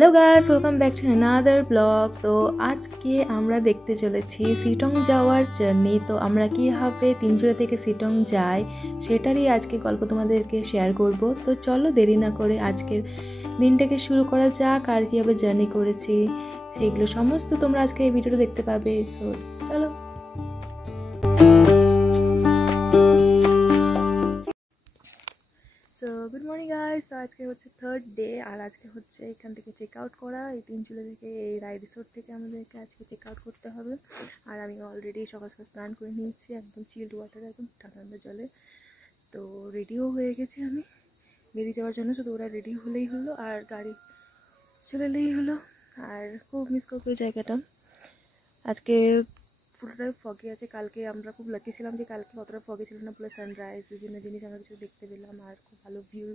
Hello guys, welcome back to another blog. তো আজকে আমরা দেখতে চলেছি সিটং যাওয়ার জার্নি। তো আমরা কীভাবে তিনজোড়া থেকে সিটং যাই সেটারই আজকে গল্প তোমাদেরকে শেয়ার করব। তো চলো দেরি না করে আজকের দিনটাকে শুরু করা যাক। আর কীভাবে জার্নি করেছি সেগুলো সমস্ত তোমরা আজকে এই ভিডিওটা দেখতে পাবে। সো চলো। So good morning guys. তো আজকে হচ্ছে থার্ড ডে, আর আজকে হচ্ছে এখান থেকে চেক আউট করা। এই তিনচুলা থেকে, এই রায় রিসোর্ট থেকে আমাদেরকে আজকে চেক আউট করতে হবে। আর আমি অলরেডি সকাল সকাল স্নান করে নিয়েছি, একদম চিল্ড ওয়াটার, একদম ঠান্ডা জলে। তো রেডিও হয়ে গেছি আমি বেরিয়ে যাওয়ার জন্য। শুধু ওরা রেডি হলেই হলো আর গাড়ি চলে এলেই হলো। আর খুব মিস করবো এই জায়গাটা। আজকে পুরোটাই ফগি আছে। কালকে আমরা খুব লাকি ছিলাম যে কালকে অতটা ফগি ছিল না, পুরো সানরাইজ বিভিন্ন জিনিস আমরা কিছু দেখতে পেলাম আর খুব ভালো ভিউ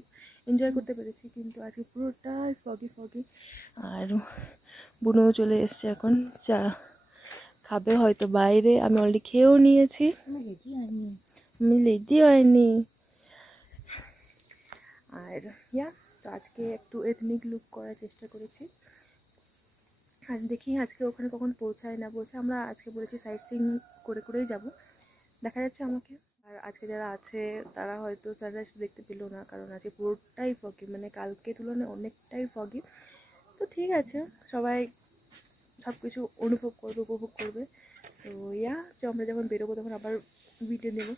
এনজয় করতে পেরেছি। কিন্তু আজকে পুরোটাই ফগি। আর বুনও চলে এসছে, এখন চা খাবে হয়তো বাইরে। আমি অলরেডি খেয়েও নিয়েছি, আমি রেডি হয়নি। আর তো আজকে একটু এথনিক লুক করার চেষ্টা করেছি। আর দেখি আজকে ওখানে কখন পৌঁছায় না পৌঁছায়। আমরা আজকে বলেছি সাইট সিইং করেই যাব, দেখা যাচ্ছে আমাকে। আর আজকে যারা আছে তারা হয়তো সানরাইজ দেখতে পেল না, কারণ আজকে পুরোটাই ফগি, মানে কালকে তুলনায় অনেকটাই ফগি। তো ঠিক আছে, সবাই সব কিছু উপভোগ করবে। সো আমরা যখন বেরোবো তখন আবার ভিডিও নেব।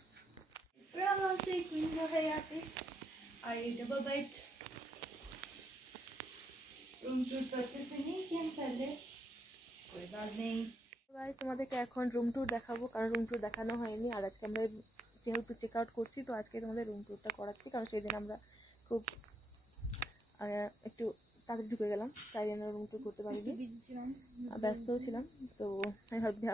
তোমাদেরকে এখন রুম ট্যুর দেখাবো, কারণ রুম ট্যুর দেখানো হয়নি। আর আজকে আমরা যেহেতু চেক আউট করছি, তো আজকে তোমাদের রুম ট্যুরটা করাচ্ছি, কারণ সেদিন আমরা খুব একটু তাড়াতাড়ি ঢুকে গেলাম, তাই জন্য রুম ট্যুর করতে পারিনি, ব্যস্তও ছিলাম। তো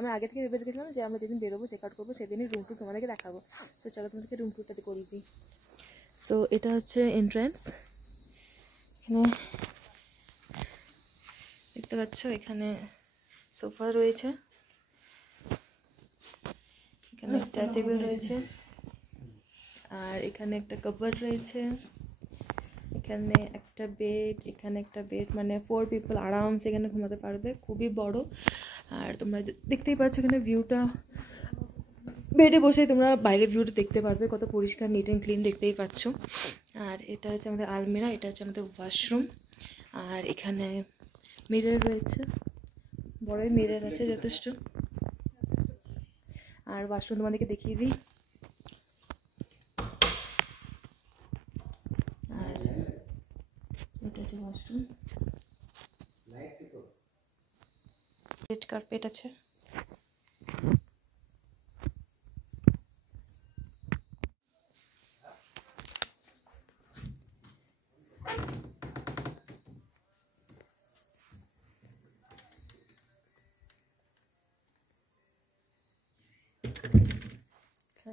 আমি আগে থেকে ভেবে রেখেছিলাম যে আমরা যেদিন বেরোবো চেক আউট করবো সেদিনই রুম ট্যুর তোমাদেরকে দেখাবো। তো চলো তোমাদেরকে রুম ট্যুরটাতে করিয়ে দিই। সো এটা হচ্ছে এন্ট্রান্স। এখানে দেখতে পাচ্ছ, এখানে সোফা রয়েছে, এখানে একটা টেবিল রয়েছে, আর এখানে একটা কাপবোর্ড রয়েছে, এখানে একটা বেড, মানে 4 পিপল আরামসে এখানে ঘুমাতে পারবে, খুবই বড়। আর তোমরা দেখতেই পাচ্ছ এখানে ভিউটা, বেডে বসে তোমরা বাইরের ভিউটা দেখতে পারবে, কত পরিষ্কার নিট অ্যান্ড ক্লিন, দেখতেই পাচ্ছ। আর এটা হচ্ছে আমাদের আলমিরা, এটা হচ্ছে আমাদের ওয়াশরুম। আর এখানে মিরর রয়েছে, বড়ই মিরর আছে যথেষ্ট। আর ওয়াশরুম তোমাদেরকে দেখিয়ে দিই। আর এটা হচ্ছে ওয়াশরুম, রেড কার্পেট আছে।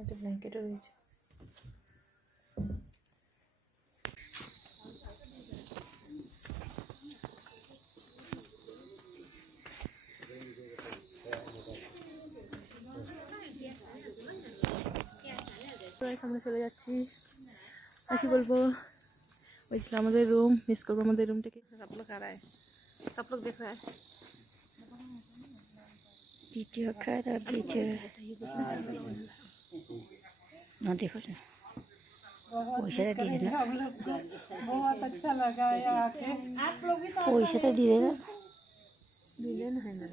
একটা ব্ল্যাঙ্কেটও রয়েছে। আমরা চলে যাচ্ছি, আর কি বলবো, ওই ছিল আমাদের রুম। মিস করবো আমাদের রুমটাকে। सब लोग देख रहा है वीडियो खराब वीडियो ना देखो ना, पैसा दे देना, बहुत अच्छा लगा आके। पैसा तो दे देना, मिलियन है ना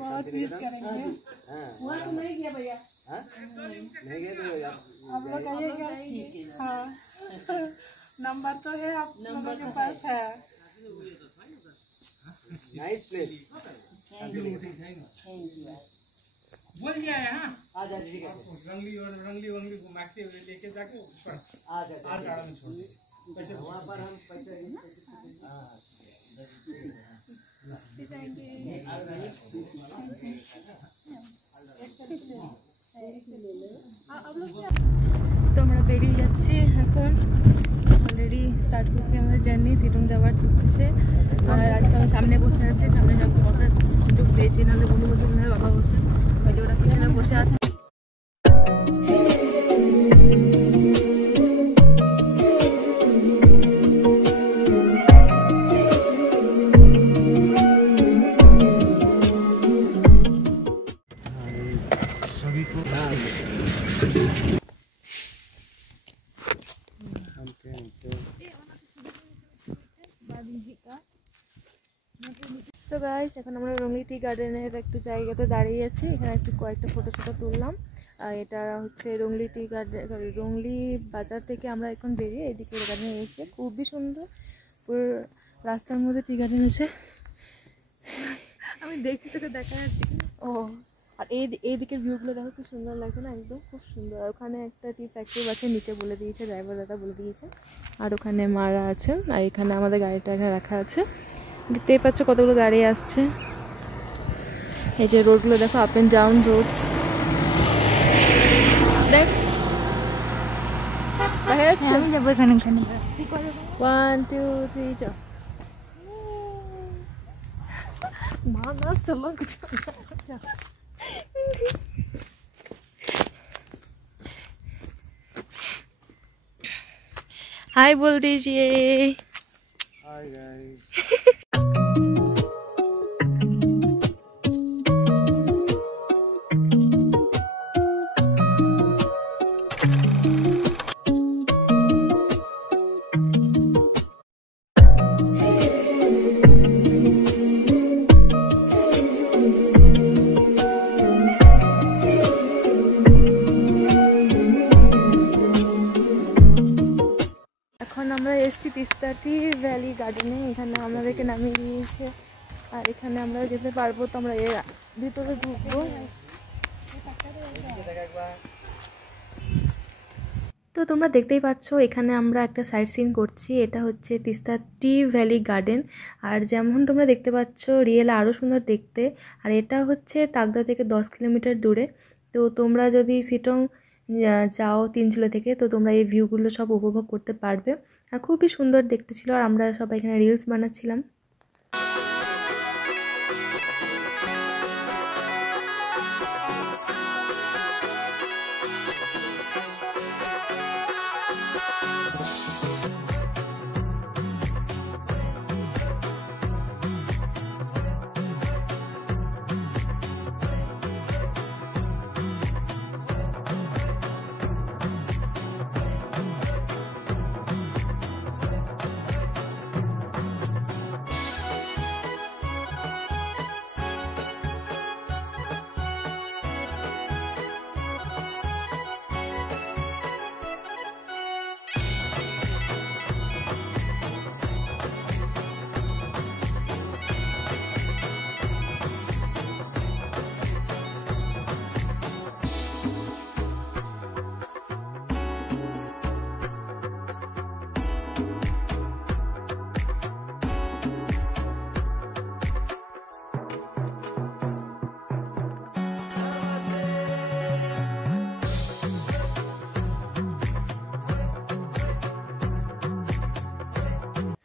बहुत मिस करेंगे। वहाँ तो नहीं गया भैया, नहीं गए तो आप लोग आइएगा। हाँ, नंबर तो है आप लोगों के पास है। नाइस प्लेस, बोल गया है। हाँ, आ जा, ठीक है। रंगली घुमा के लेके जाके ऊपर आ जा, आज गार्डन में छोड़ दे। वहाँ पर हम पैसे তো আমরা বেরিয়ে যাচ্ছি এখন। অলরেডি স্টার্ট করছি আমাদের জার্নি সিটং যাওয়ার উদ্দেশ্যে। আর আজকে আমি সামনে বসে আছি, সামনে যাবো বসার সুযোগ পেয়েছি, নাহলে বন্ধু বসে বাবা বসে, ওই যে ওরা পিছনে বসে আছে। সো গাইস, এখন আমরা রংলি টি গার্ডেনের একটু জায়গাতে দাঁড়িয়ে আছি। এখানে একটু কয়েকটা ফটো তুললাম। এটা হচ্ছে wrongly tea garden, sorry wrongly বাজার থেকে আমরা এখন বেরিয়ে এদিকে গার্ডেনে এসে খুবই সুন্দর পুরো রাস্তার মধ্যে টি গার্ডেন আছে। আমি দেখতে তোকে দেখা যাচ্ছে ও, আর এই দিকের ভিউগুলো দেখো খুব সুন্দর লাগছে না, একদম খুব সুন্দর। ওখানে একটা টি ফ্যাক্টরি আছে, নিচে বলে দিয়েছে ড্রাইভার দাদা বলে দিয়েছে, আর ওখানে মারা আছে, আর এখানে আমাদের গাড়িটা এখানে রাখা আছে। দেখতেই পাচ্ছ কতগুলো গাড়ি আসছে। এই যে রোডগুলো দেখো, আপ অ্যান্ড ডাউন রোডস। দেখ আমি যাবো এখানে 1 2 3 চল। माना समझ हाय बोल दीजिए। Hi guys. আমরা এসেছি তিস্তা টি ভ্যালি গার্ডেনে। এখানে আমাদেরকে নামিয়ে দিয়েছে, আর এখানে আমরা যেতে পারবো, তো আমরা এর ভিতরে ঢুকবো। তো তোমরা দেখতেই পাচ্ছ এখানে আমরা একটা সাইট সিন করছি। এটা হচ্ছে তিস্তা টি ভ্যালি গার্ডেন, আর যেমন তোমরা দেখতে পাচ্ছ রিয়েল আরও সুন্দর দেখতে। আর এটা হচ্ছে তাকদা থেকে 10 কিলোমিটার দূরে। তো তোমরা যদি সিটং যাও তিনচুলা থেকে, তো তোমরা এই ভিউগুলো সব উপভোগ করতে পারবে। আর খুবই সুন্দর দেখতে ছিল, আর আমরা সবাই এখানে রিলস বানাচ্ছিলাম।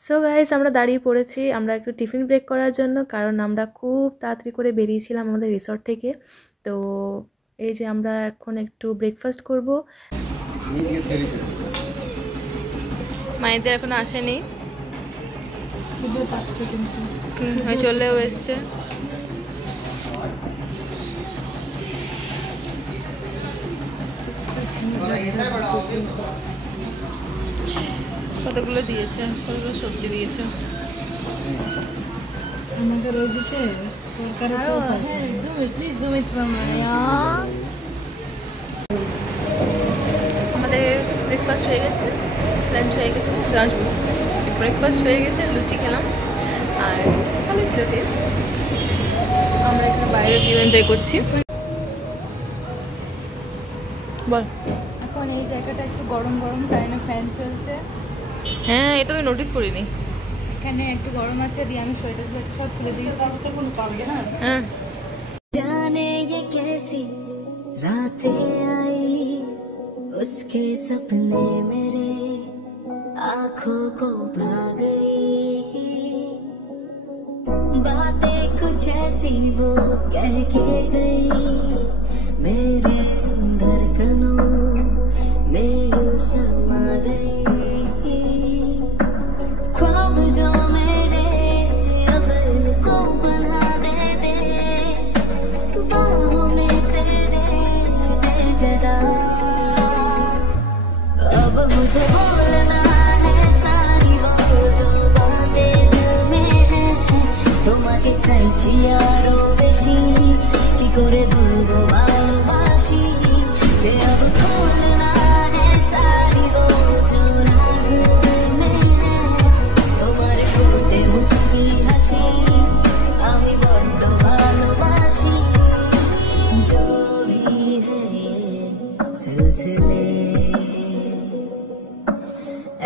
সো গাইস, আমরা দাঁড়িয়ে পড়েছি আমরা একটু টিফিন ব্রেক করার জন্য, কারণ আমরা খুব তাড়াতাড়ি করে বেরিয়েছিলাম আমাদের রিসর্ট থেকে। তো এই যে আমরা এখন একটু ব্রেকফাস্ট করব। মাইদের এখনো আসেনি, চলেও এসছে। কতগুলো দিয়েছে, কতগুলো সবজি দিয়েছে। আমাদের ওইদিকে আমাদের ব্রেকফাস্ট হয়ে গেছে, লাঞ্চ হয়ে গেছে, লাঞ্চ বসেছে, ব্রেকফাস্ট হয়ে গেছে, লুচি খেলাম, আর ভালো ছিল টেস্ট। আমরা এখানে বাইরে ভিউ এনজয় করছি। বল, এখন এই জায়গাটা একটু গরম গরম, তাই না? ফ্যান চলছে। হ্যাঁ, এটা আমি নোটিস করিনি। এখানে একটু গরম আছে, দিয়ে আমি সোয়েটার সব খুলে দিয়েছি। হ্যাঁ, জানে ये कैसी रातें आई, उसके सपने मेरे आँखों को भा गई, बातें कुछ ऐसी वो कह के गई, मेरे धड़कनों में यूं समा गई, ख्वाब जो मेरे अब इनको बना दे दे, बाहों में तेरे दे जगह, अब मुझे बोलना করে বলবো ভালোবাসি কে अब खोलना है सारी वो जो राज में है তোমারে করতে মুচকি হাসি আমি বড্ড ভালোবাসি जो भी है ये सिलसिले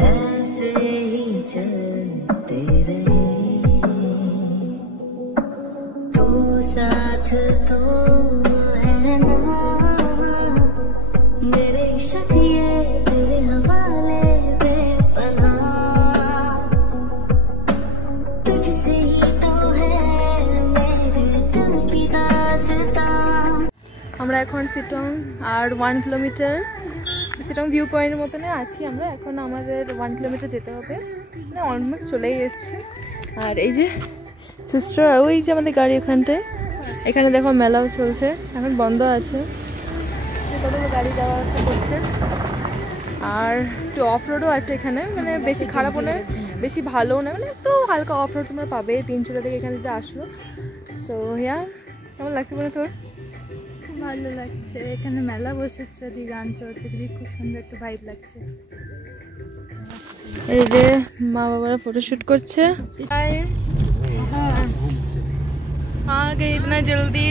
ऐसे ही चलते रहे तू साथ तो है ना मेरे इश्क ये तेरे हवाले बेपनाह तुझसे ही तो है मेरे दिल की दास्तां আমরা এখন সিটং আর 1 কিলোমিটার সিটং ভিউ পয়েন্টের মতনে আছি আমরা এখন আমাদের 1 কিলোমিটার যেতে হবে মানে অলমোস্ট চলেই এসেছি আর এই যে সিস্টার আর ওই যে আমাদের গাড়ি ওখানটায় এখানে দেখো মেলাও চলছে এখন বন্ধ আছে কতগুলো গাড়ি যাওয়া আসা করছে আর একটু অফ রোডও আছে এখানে মানে বেশি খারাপও নয় বেশি ভালোও নয় মানে একটু হালকা অফ রোড তোমরা পাবে তিনচুলা থেকে এখানে যদি আসলো সো ইয়া কেমন লাগছে বলে তোর ভালো লাগছে এখানে মেলা বসেছে দি গান চলছে দিদি খুব সুন্দর একটা ভাইব লাগছে এই যে মা বাবারা ফটোশুট করছে হাই आ गए इतना जल्दी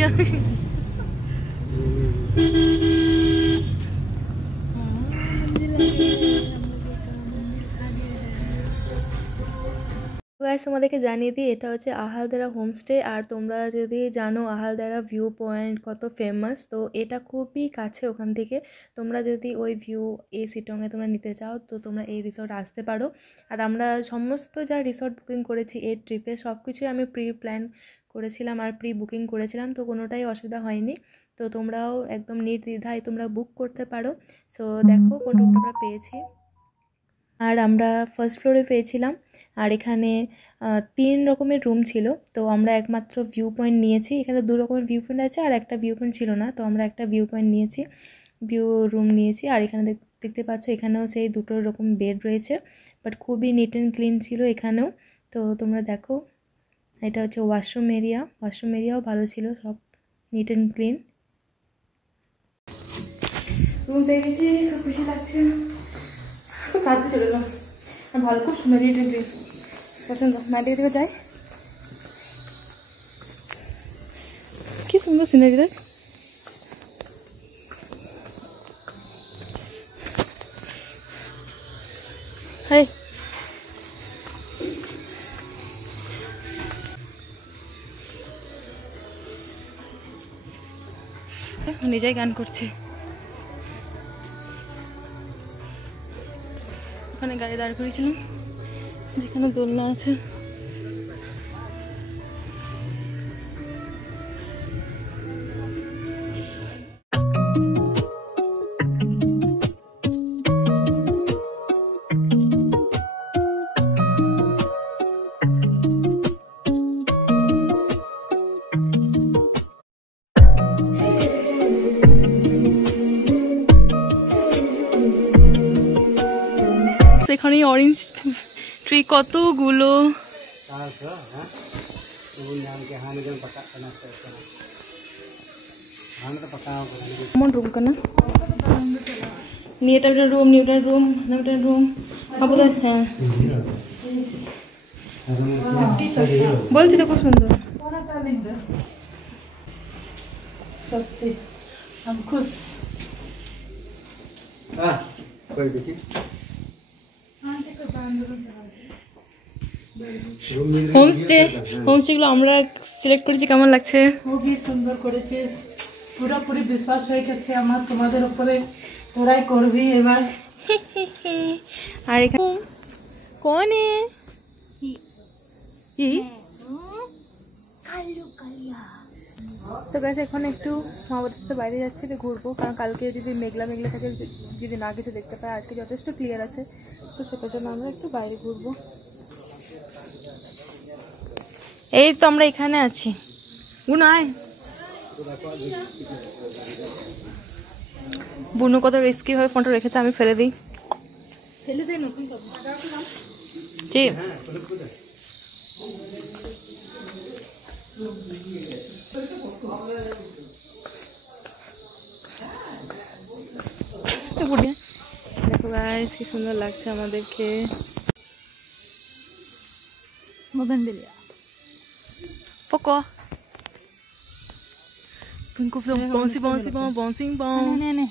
গাইস তোমাদেরকে জানিয়ে দিই এটা হচ্ছে আহালদারা হোমস্টে আর তোমরা যদি জানো আহালদারা ভিউ পয়েন্ট কত ফেমাস তো এটা খুবই কাছে ওখান থেকে তোমরা যদি ওই ভিউ এই সিটংয়ে তোমরা নিতে চাও তো তোমরা এই রিসর্ট আসতে পারো আর আমরা সমস্ত যা রিসর্ট বুকিং করেছি এই ট্রিপে সব কিছুই আমি প্রি প্ল্যান করেছিলাম আর প্রি বুকিং করেছিলাম তো কোনোটাই অসুবিধা হয়নি তো তোমরাও একদম নির্দ্বিধায় তোমরা বুক করতে পারো সো দেখো কোন রুমটা আমরা পেয়েছি আর আমরা ফার্স্ট ফ্লোরে পেয়েছিলাম আর এখানে 3 রকমের রুম ছিল তো আমরা একমাত্র ভিউ পয়েন্ট নিয়েছি এখানে 2 রকমের ভিউ পয়েন্ট আছে আর একটা ভিউ পয়েন্ট ছিল না তো আমরা একটা ভিউ পয়েন্ট নিয়েছি ভিউ রুম নিয়েছি আর এখানে দেখতে পাচ্ছ এখানেও সেই 2টো রকম বেড রয়েছে বাট খুবই নিট অ্যান্ড ক্লিন ছিল এখানেও তো তোমরা দেখো এটা হচ্ছে ওয়াশরুম এরিয়াও ভালো ছিল সব নিট অ্যান্ড ক্লিন রুম পেয়ে গেছি খুব খুশি লাগছে খুব তাড়াতাড়ি চলে এলাম আর ভালো খুব সুন্দর নিট অ্যান্ড ক্লিন পছন্দ মাটির দিকে যাই কি সুন্দর সিনারি দেখ হাই নিজেই গান করছে ওখানে গাড়ি দাঁড় করেছিলাম যেখানে দোলনা আছে এখানে অরেঞ্জ ট্রি কতগুলো রুম কানা নিউটন রুম হ্যাঁ বলছি তো খুব সুন্দর সত্যি আমি খুশ হোমস্টেগুলো আমরা সিলেক্ট করেছি কেমন লাগছে খুবই সুন্দর করেছিস পুরোপুরি বিশ্বাস হয়ে গেছে আমার তোমাদের উপরে তোরাই করবি এবার আর এখানে কোনে তো গাইস এখন একটু মামাদের সাথে বাইরে যাচ্ছি ঘুরবো কারণ কালকে যদি মেঘলা থাকে যদি না কিছু দেখতে পাই আজকে যথেষ্ট ক্লিয়ার আছে তো সেটার জন্য আমরা একটু বাইরে ঘুরবো এই তো আমরা এখানে আছি গুনায় বুনু কত রিস্কি হয়ে ফোনটা রেখেছে আমি ফেলে দিই জি পড়ে দেখো গাইস কি সুন্দর লাগছে আমাদেরকে Madan দিলিয়া Poco. Pinko film, bouncy, bouncy, bouncy, bouncy, bouncy. নে নে